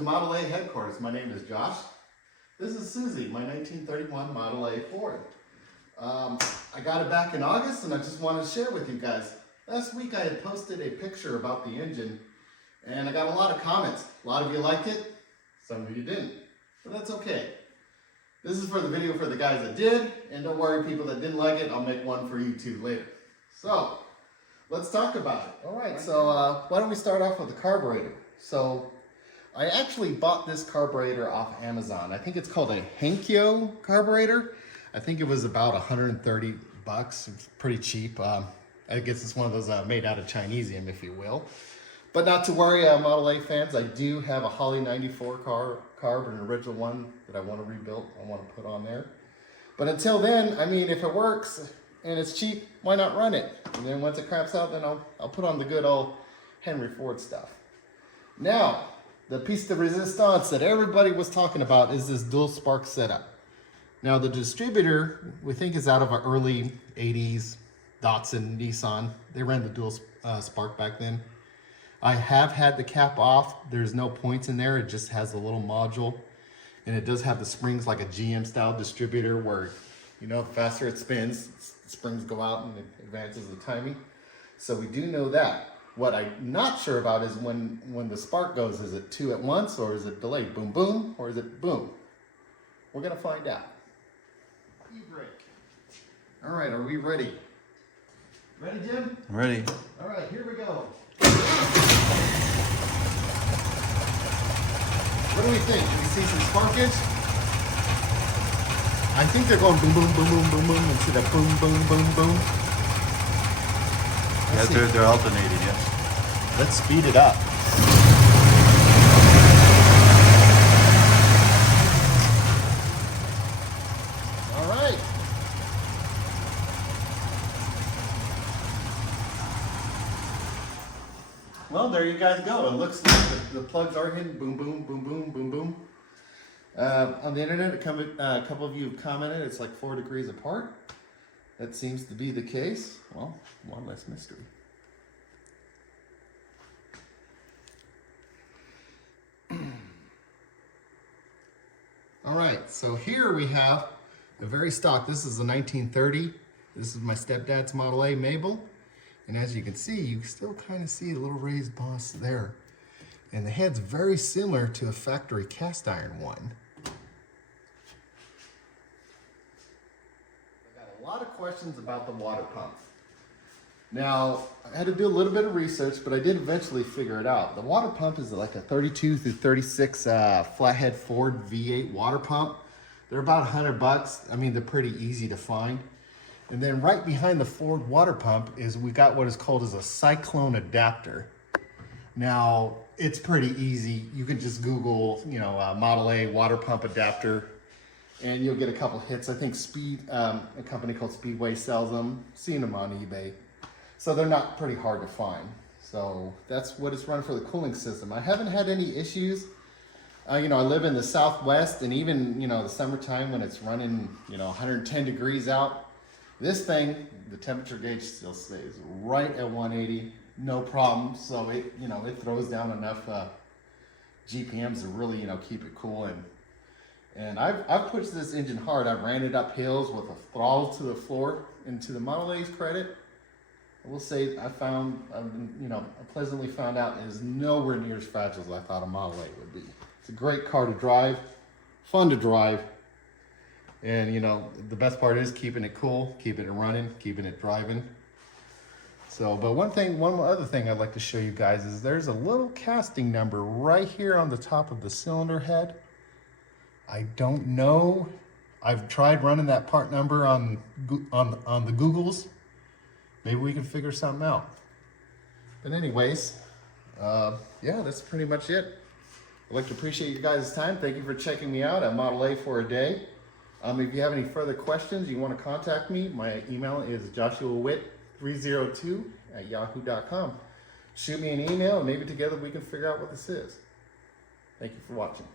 to Model A headquarters. My name is Josh. This is Susie, my 1931 Model A Ford. I got it back in August and I just wanted to share with you guys. Last week I had posted a picture about the engine and I got a lot of comments. A lot of you liked it, some of you didn't, but that's okay. This is for the video for the guys that did, and don't worry people that didn't like it, I'll make one for you too later. So, let's talk about it. Alright, so why don't we start off with the carburetor. So, I actually bought this carburetor off Amazon. I think it's called a Henkyo carburetor. I think it was about 130 bucks. It's pretty cheap. I guess it's one of those made out of Chinesium, if you will. But not to worry, Model A fans, I do have a Holly 94 carb, an original one that I want to rebuild, I want to put on there. But until then, I mean, if it works and it's cheap, why not run it? And then once it craps out, then I'll put on the good old Henry Ford stuff. Now, the piece de resistance that everybody was talking about is this dual spark setup. Now, the distributor, we think, is out of our early 80s Datsun, Nissan. They ran the dual spark back then. I have had the cap off. There's no points in there. It just has a little module. And it does have the springs like a GM style distributor where, you know, the faster it spins, the springs go out and it advances the timing. So we do know that. What I'm not sure about is when the spark goes, is it two at once or is it delayed? Boom, boom, or is it boom? We're gonna find out. E-brake. All right, are we ready? Ready, Jim? I'm ready. All right, here we go. What do we think? Do we see some sparkage? I think they're going boom, boom, boom, boom, boom, boom instead of boom, boom, boom, boom. Yeah, they're alternating, yes. Let's speed it up. All right. Well, there you guys go. It looks like the plugs are hitting boom, boom, boom, boom, boom, boom. On the internet, a couple of you have commented it's like 4 degrees apart. That seems to be the case. Well, one less mystery. All right, so here we have a very stock. This is a 1930. This is my stepdad's Model A Mabel. And as you can see, you still kind of see the little raised boss there. And the head's very similar to a factory cast iron one. I got a lot of questions about the water pump. Now, I had to do a little bit of research, but I did eventually figure it out. The water pump is like a 32 through 36 flathead Ford V8 water pump. They're about 100 bucks. I mean, they're pretty easy to find. And then right behind the Ford water pump is we got what is called as a cyclone adapter. Now, it's pretty easy. You can just Google, you know, Model A water pump adapter, and you'll get a couple hits. I think a company called Speedway sells them. Seen them on eBay. So they're not pretty hard to find. So that's what it's run for the cooling system. I haven't had any issues. You know, I live in the Southwest, and even, you know, the summertime when it's running, you know, 110 degrees out, this thing, the temperature gauge still stays right at 180, no problem. So it, you know, it throws down enough GPMs to really, you know, keep it cool. And I've pushed this engine hard. I've ran it up hills with a throttle to the floor. And to the Model A's credit, I will say I pleasantly found out it is nowhere near as fragile as I thought a Model A would be. It's a great car to drive, fun to drive. And, you know, the best part is keeping it cool, keeping it running, keeping it driving. So, but one other thing I'd like to show you guys is there's a little casting number right here on the top of the cylinder head. I don't know. I've tried running that part number on the Googles. Maybe we can figure something out. But anyways, yeah, that's pretty much it. I'd like to appreciate you guys' time. Thank you for checking me out at Model A for a day. If you have any further questions, you want to contact me, my email is joshuawitt302@yahoo.com. Shoot me an email and maybe together we can figure out what this is. Thank you for watching.